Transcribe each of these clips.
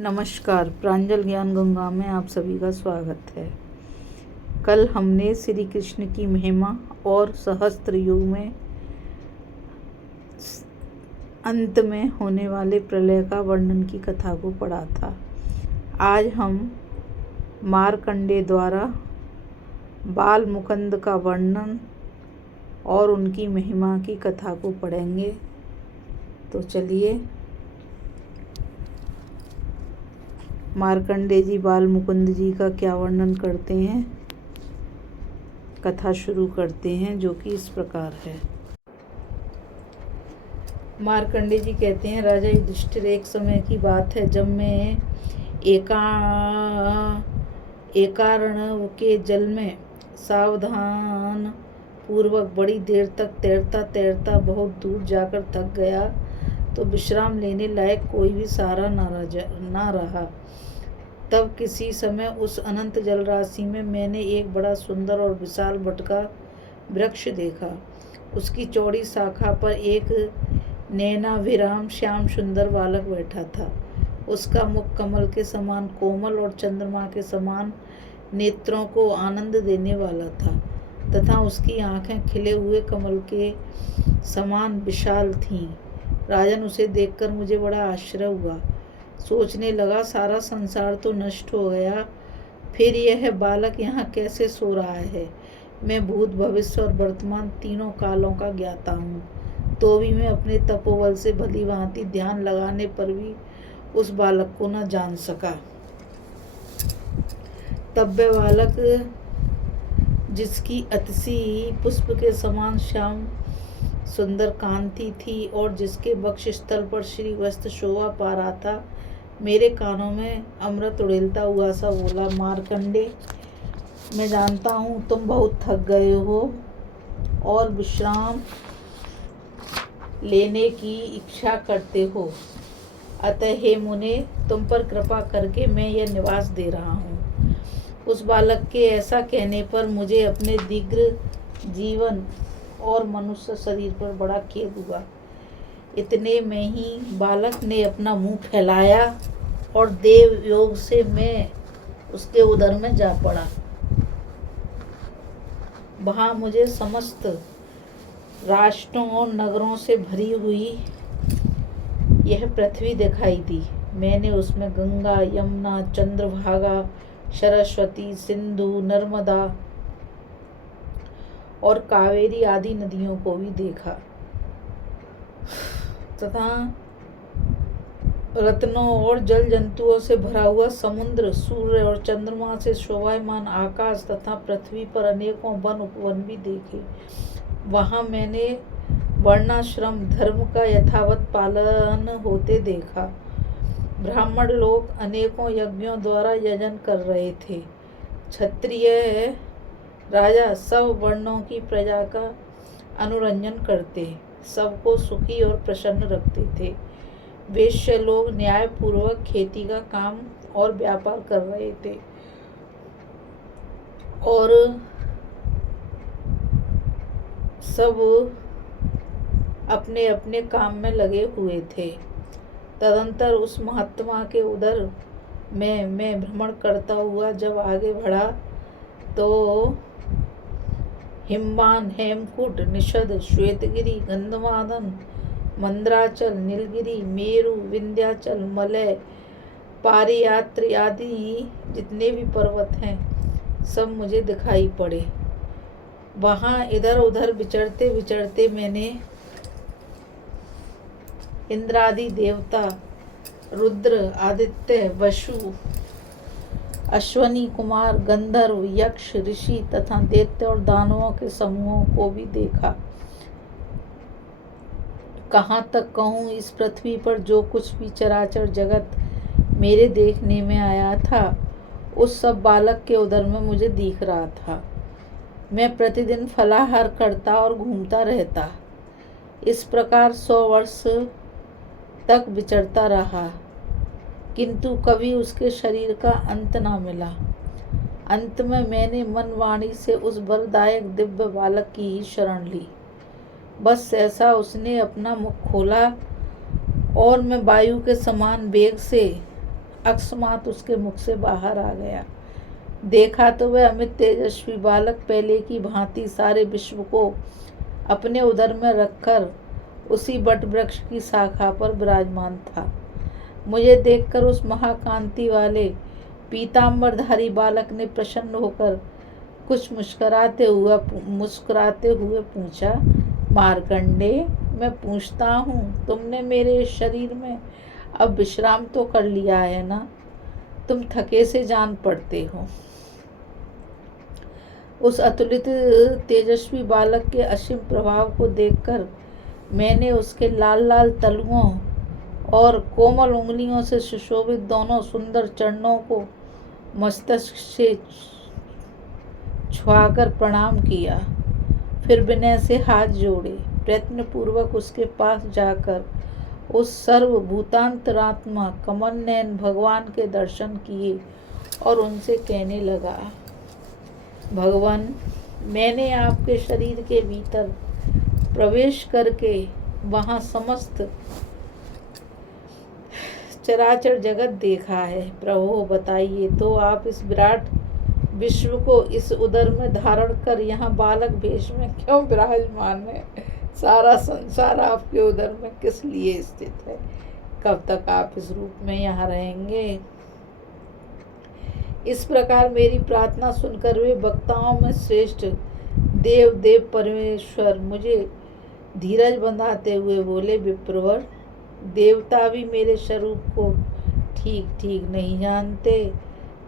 नमस्कार। प्रांजल ज्ञान गंगा में आप सभी का स्वागत है। कल हमने श्री कृष्ण की महिमा और सहस्त्र युग में अंत में होने वाले प्रलय का वर्णन की कथा को पढ़ा था। आज हम मार्कंडेय द्वारा बाल मुकुंद का वर्णन और उनकी महिमा की कथा को पढ़ेंगे। तो चलिए मार्कंडेय जी बाल मुकुंद जी का क्या वर्णन करते हैं, कथा शुरू करते हैं, जो कि इस प्रकार है। मार्कंडेय जी कहते हैं, राजा युधिष्ठिर, एक समय की बात है जब मैं एकारण के जल में सावधान पूर्वक बड़ी देर तक तैरता तैरता बहुत दूर जाकर थक गया तो विश्राम लेने लायक कोई भी सहारा ना रहा। तब किसी समय उस अनंत जलराशि में मैंने एक बड़ा सुंदर और विशाल बटका वृक्ष देखा। उसकी चौड़ी शाखा पर एक नैनाभिराम श्याम सुंदर बालक बैठा था। उसका मुख कमल के समान कोमल और चंद्रमा के समान नेत्रों को आनंद देने वाला था तथा उसकी आंखें खिले हुए कमल के समान विशाल थीं। राजन, उसे देखकर मुझे बड़ा आश्चर्य हुआ। सोचने लगा, सारा संसार तो नष्ट हो गया, फिर यह बालक यहाँ कैसे सो रहा है। मैं भूत भविष्य और वर्तमान तीनों कालों का ज्ञाता हूँ, तो भी मैं अपने तपोबल से भली भांति ध्यान लगाने पर भी उस बालक को न जान सका। तब वह बालक, जिसकी अतिशी पुष्प के समान श्याम सुंदर कांति थी और जिसके वक्ष स्थल पर श्री वस्त्र शोभा पा रहा था, मेरे कानों में अमृत उड़ेलता हुआ सा बोला, मार्कंडेय, मैं जानता हूँ तुम बहुत थक गए हो और विश्राम लेने की इच्छा करते हो। अतः हे मुने, तुम पर कृपा करके मैं यह निवास दे रहा हूँ। उस बालक के ऐसा कहने पर मुझे अपने दीर्घ जीवन और मनुष्य शरीर पर बड़ा खेद हुआ। इतने में ही बालक ने अपना मुंह फैलाया और देव योग से मैं उसके उदर में जा पड़ा। वहाँ मुझे समस्त राष्ट्रों और नगरों से भरी हुई यह पृथ्वी दिखाई दी। मैंने उसमें गंगा, यमुना, चंद्रभागा, सरस्वती, सिंधु, नर्मदा और कावेरी आदि नदियों को भी देखा तथा रत्नों और जल जंतुओं से भरा हुआ समुद्र, सूर्य और चंद्रमा से शोभायमान आकाश तथा पृथ्वी पर अनेकों वन उपवन भी देखे। वहाँ मैंने वर्णाश्रम धर्म का यथावत पालन होते देखा। ब्राह्मण लोग अनेकों यज्ञों द्वारा यजन कर रहे थे। क्षत्रिय राजा सब वर्णों की प्रजा का अनुरंजन करते, सबको सुखी और प्रसन्न रखते थे। वैश्य लोग न्यायपूर्वक खेती का काम और व्यापार कर रहे थे और सब अपने अपने काम में लगे हुए थे। तदंतर उस महात्मा के उदर में मैं भ्रमण करता हुआ जब आगे बढ़ा तो हिमवान, हेमकूट, निषद, श्वेतगिरी, गंधमादन, मंद्राचल, नीलगिरी, मेरु, विंध्याचल, मलय, पारियात्री आदि जितने भी पर्वत हैं सब मुझे दिखाई पड़े। वहाँ इधर उधर विचरते विचरते मैंने इंद्रादि देवता, रुद्र, आदित्य, वसु, अश्वनी कुमार, गंधर्व, यक्ष, ऋषि तथा दैत्य और दानवों के समूहों को भी देखा। कहाँ तक कहूँ, इस पृथ्वी पर जो कुछ भी चराचर जगत मेरे देखने में आया था उस सब बालक के उदर में मुझे दिख रहा था। मैं प्रतिदिन फलाहार करता और घूमता रहता। इस प्रकार 100 वर्ष तक विचरता रहा, किंतु कभी उसके शरीर का अंत ना मिला। अंत में मैंने मन वाणी से उस वरदायक दिव्य बालक की ही शरण ली। बस ऐसा उसने अपना मुख खोला और मैं वायु के समान वेग से अकस्मात उसके मुख से बाहर आ गया। देखा तो वह अमित तेजस्वी बालक पहले की भांति सारे विश्व को अपने उदर में रखकर उसी बट वृक्ष की शाखा पर विराजमान था। मुझे देखकर उस महाकांति वाले पीताम्बरधारी बालक ने प्रसन्न होकर कुछ मुस्कुराते हुए पूछा, मार्कंडे, मैं पूछता हूँ, तुमने मेरे शरीर में अब विश्राम तो कर लिया है ना? तुम थके से जान पड़ते हो। उस अतुलित तेजस्वी बालक के असीम प्रभाव को देखकर मैंने उसके लाल लाल तलुओं और कोमल उंगलियों से सुशोभित दोनों सुंदर चरणों को मस्तक से छुआकर प्रणाम किया। फिर विनय से हाथ जोड़े प्रयत्न पूर्वक उसके पास जाकर उस सर्वभूतांतरात्मा कमल नयन भगवान के दर्शन किए और उनसे कहने लगा, भगवान, मैंने आपके शरीर के भीतर प्रवेश करके वहाँ समस्त चराचर जगत देखा है। प्रभु बताइए तो आप इस विराट विश्व को इस उदर में धारण कर यहाँ बालक वेश में क्यों विराजमान है? सारा संसार आपके उदर में किस लिए स्थित है? कब तक आप इस रूप में यहाँ रहेंगे? इस प्रकार मेरी प्रार्थना सुनकर वे वक्ताओं में श्रेष्ठ देव परमेश्वर मुझे धीरज बंधाते हुए बोले, विप्रवर, देवता भी मेरे स्वरूप को ठीक नहीं जानते।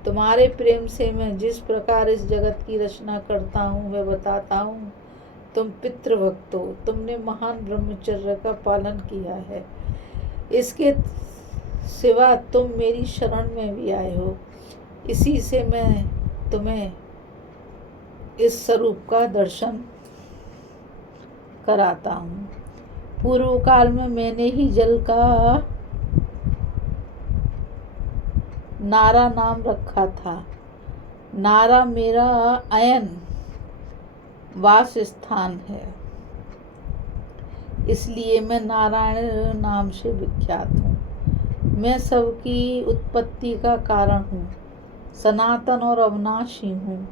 तुम्हारे प्रेम से मैं जिस प्रकार इस जगत की रचना करता हूँ वह बताता हूँ। तुम पितृभक्त हो, तुमने महान ब्रह्मचर्य का पालन किया है। इसके सिवा तुम मेरी शरण में भी आए हो। इसी से मैं तुम्हें इस स्वरूप का दर्शन कराता हूँ। पूर्व काल में मैंने ही जल का नारा नाम रखा था। नारा मेरा अयन वास स्थान है, इसलिए मैं नारायण नाम से विख्यात हूँ। मैं सबकी उत्पत्ति का कारण हूँ, सनातन और अविनाशी हूँ।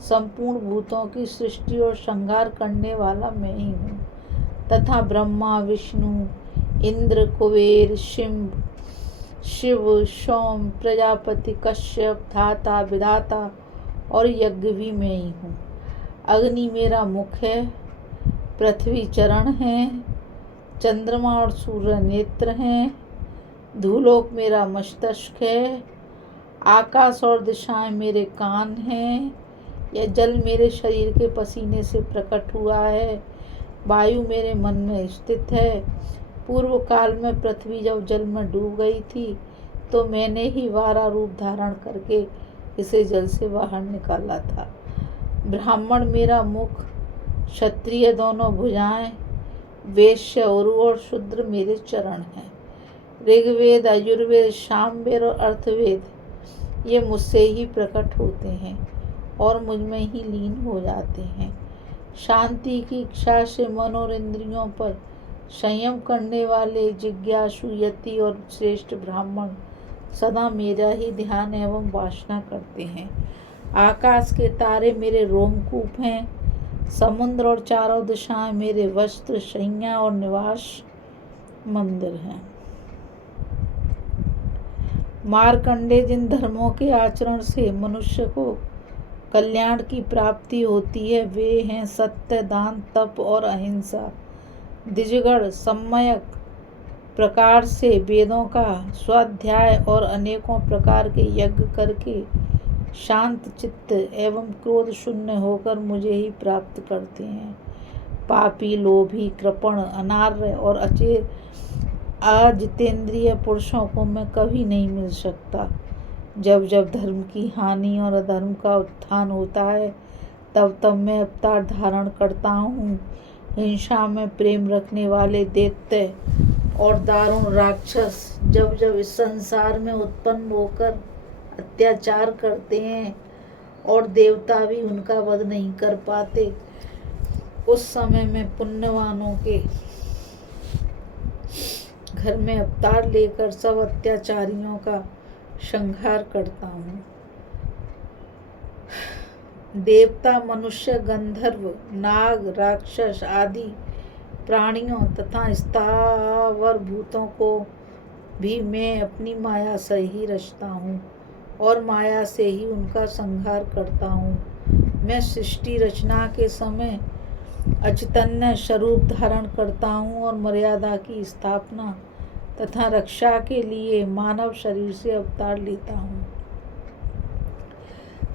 संपूर्ण भूतों की सृष्टि और संहार करने वाला मैं ही हूँ तथा ब्रह्मा, विष्णु, इंद्र, कुबेर, शिव, सोम, प्रजापति, कश्यप, धाता, विधाता और यज्ञ भी मैं ही हूँ। अग्नि मेरा मुख है, पृथ्वी चरण है, चंद्रमा और सूर्य नेत्र हैं, धूलोक मेरा मस्तिष्क है, आकाश और दिशाएं मेरे कान हैं, यह जल मेरे शरीर के पसीने से प्रकट हुआ है, वायु मेरे मन में स्थित है। पूर्व काल में पृथ्वी जब जल में डूब गई थी तो मैंने ही वारा रूप धारण करके इसे जल से बाहर निकाला था। ब्राह्मण मेरा मुख, क्षत्रिय दोनों भुजाएं, वैश्य और शूद्र मेरे चरण हैं। ऋग्वेद, यजुर्वेद, सामवेद और अर्थवेद ये मुझसे ही प्रकट होते हैं और मुझ में ही लीन हो जाते हैं। शांति की इच्छा से मन और इंद्रियों पर संयम करने वाले जिज्ञासु, यति और श्रेष्ठ ब्राह्मण सदा मेरा ही ध्यान एवं वासना करते हैं। आकाश के तारे मेरे रोमकूप हैं, समुद्र और चारों दिशाएं मेरे वस्त्र, शैया और निवास मंदिर हैं। मार्कंडे, जिन धर्मों के आचरण से मनुष्य को कल्याण की प्राप्ति होती है वे हैं सत्य, दान, तप और अहिंसा। द्विजगण सम्यक प्रकार से वेदों का स्वाध्याय और अनेकों प्रकार के यज्ञ करके शांत चित्त एवं क्रोध शून्य होकर मुझे ही प्राप्त करते हैं। पापी, लोभी, कृपण, अनार्य और अजितेंद्रिय पुरुषों को मैं कभी नहीं मिल सकता। जब जब धर्म की हानि और अधर्म का उत्थान होता है तब तब मैं अवतार धारण करता हूँ। हिंसा में प्रेम रखने वाले दैत्य और दारुण राक्षस जब जब इस संसार में उत्पन्न होकर अत्याचार करते हैं और देवता भी उनका वध नहीं कर पाते, उस समय में पुण्यवानों के घर में अवतार लेकर सब अत्याचारियों का संहार करता हूँ। देवता, मनुष्य, गंधर्व, नाग, राक्षस आदि प्राणियों तथा स्थावर भूतों को भी मैं अपनी माया से ही रचता हूँ और माया से ही उनका संहार करता हूँ। मैं सृष्टि रचना के समय अचैतन्य स्वरूप धारण करता हूँ और मर्यादा की स्थापना तथा रक्षा के लिए मानव शरीर से अवतार लेता हूँ।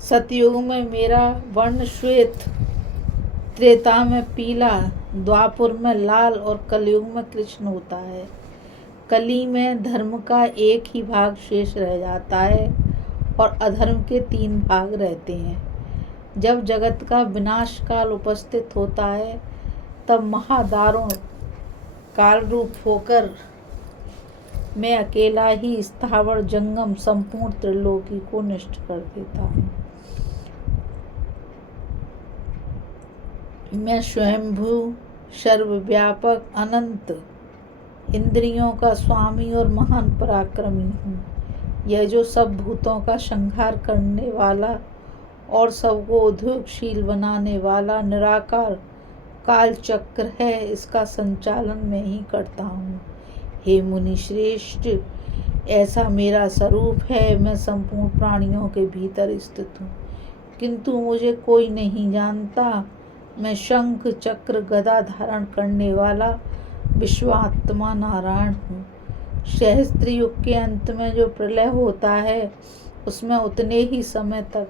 सतयुग में मेरा वर्ण श्वेत, त्रेता में पीला, द्वापर में लाल और कलयुग में कृष्ण होता है। कली में धर्म का एक ही भाग शेष रह जाता है और अधर्म के 3 भाग रहते हैं। जब जगत का विनाश काल उपस्थित होता है तब महादारुण काल रूप होकर मैं अकेला ही स्थावर जंगम संपूर्ण त्रिलोकी को नष्ट कर देता हूँ। मैं स्वयंभू, सर्वव्यापक, अनंत, इंद्रियों का स्वामी और महान पराक्रमी हूँ। यह जो सब भूतों का संहार करने वाला और सबको उद्योगशील बनाने वाला निराकार काल चक्र है, इसका संचालन मैं ही करता हूँ। हे मुनि श्रेष्ठ, ऐसा मेरा स्वरूप है। मैं संपूर्ण प्राणियों के भीतर स्थित हूँ, किंतु मुझे कोई नहीं जानता। मैं शंख, चक्र, गदा धारण करने वाला विश्वात्मा नारायण हूँ। सहस्त्र युग के अंत में जो प्रलय होता है, उसमें उतने ही समय तक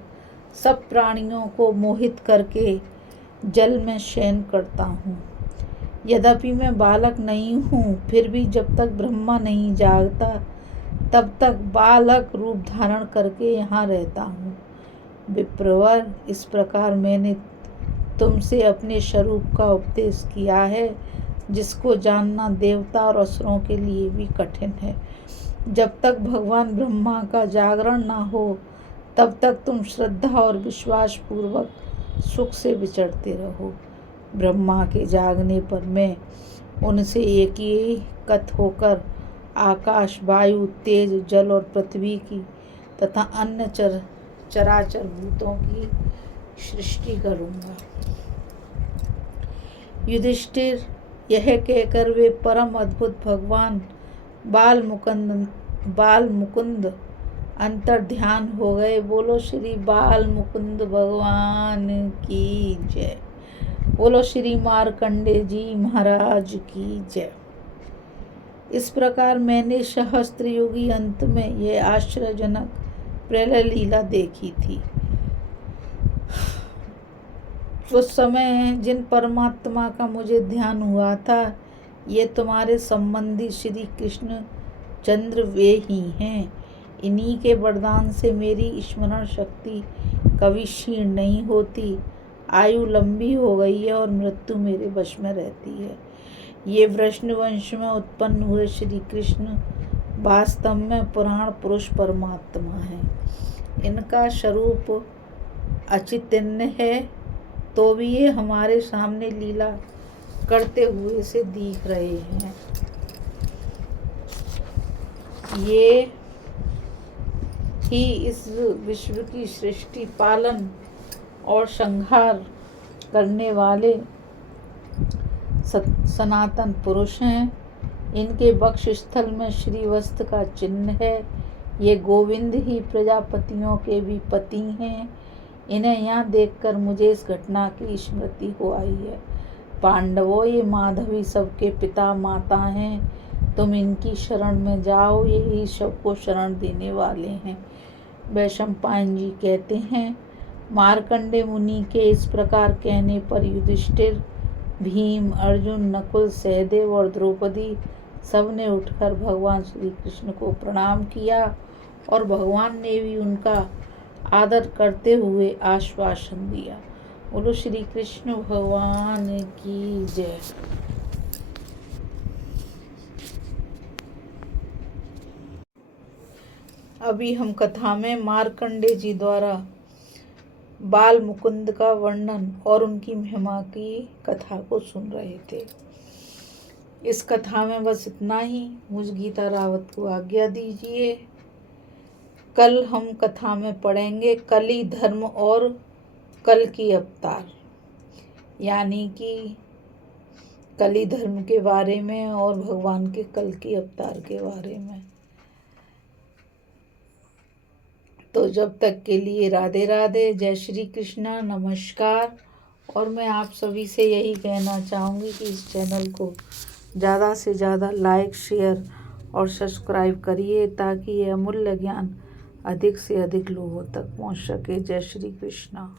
सब प्राणियों को मोहित करके जल में शयन करता हूँ। यद्यपि मैं बालक नहीं हूँ, फिर भी जब तक ब्रह्मा नहीं जागता तब तक बालक रूप धारण करके यहाँ रहता हूँ। विप्रवर, इस प्रकार मैंने तुमसे अपने स्वरूप का उपदेश किया है, जिसको जानना देवता और असुरों के लिए भी कठिन है। जब तक भगवान ब्रह्मा का जागरण ना हो तब तक तुम श्रद्धा और विश्वास पूर्वक सुख से विचरते रहो। ब्रह्मा के जागने पर मैं उनसे एकीकृत होकर आकाश, वायु, तेज, जल और पृथ्वी की तथा अन्य चराचर भूतों की सृष्टि करूँगा। युधिष्ठिर, यह कहकर वे परम अद्भुत भगवान बाल मुकुंद अंतर ध्यान हो गए। बोलो श्री बाल मुकुंद भगवान की जय। बोलो श्री मार्कंडे जी महाराज की जय। इस प्रकार मैंने सहस्त्र युगी अंत में यह आश्चर्यजनक प्रलय लीला देखी थी। उस समय जिन परमात्मा का मुझे ध्यान हुआ था, ये तुम्हारे संबंधी श्री कृष्ण चंद्र वे ही हैं। इन्हीं के वरदान से मेरी स्मरण शक्ति कभी क्षीण नहीं होती। आयु लंबी हो गई है और मृत्यु मेरे वश में रहती है। ये वृष्ण वंश में उत्पन्न हुए श्री कृष्ण वास्तव में पुराण पुरुष परमात्मा हैं। इनका स्वरूप अचिंत्य है, तो भी ये हमारे सामने लीला करते हुए से दिख रहे हैं। ये ही इस विश्व की सृष्टि, पालन और संहार करने वाले सनातन पुरुष हैं। इनके वक्षस्थल में श्रीवस्त्र का चिन्ह है। ये गोविंद ही प्रजापतियों के भी पति हैं। इन्हें यहाँ देखकर मुझे इस घटना की स्मृति हो आई है। पांडवों, ये माधवी सबके पिता माता हैं। तुम इनकी शरण में जाओ, ये ही सबको शरण देने वाले हैं। वैशंपायन जी कहते हैं, मार्कंडे मुनि के इस प्रकार कहने पर युधिष्ठिर, भीम, अर्जुन, नकुल, सहदेव और द्रौपदी सबने उठकर भगवान श्री कृष्ण को प्रणाम किया और भगवान ने भी उनका आदर करते हुए आश्वासन दिया। बोलो श्री कृष्ण भगवान की जय। अभी हम कथा में मार्कंडे जी द्वारा बाल मुकुंद का वर्णन और उनकी महिमा की कथा को सुन रहे थे। इस कथा में बस इतना ही। मुझ गीता रावत को आज्ञा दीजिए। कल हम कथा में पढ़ेंगे कली धर्म और कल की अवतार, यानी कि कली धर्म के बारे में और भगवान के कल की अवतार के बारे में। तो जब तक के लिए राधे राधे, जय श्री कृष्णा, नमस्कार। और मैं आप सभी से यही कहना चाहूँगी कि इस चैनल को ज़्यादा से ज़्यादा लाइक, शेयर और सब्सक्राइब करिए, ताकि ये अमूल्य ज्ञान अधिक से अधिक लोगों तक पहुँच सके। जय श्री कृष्णा।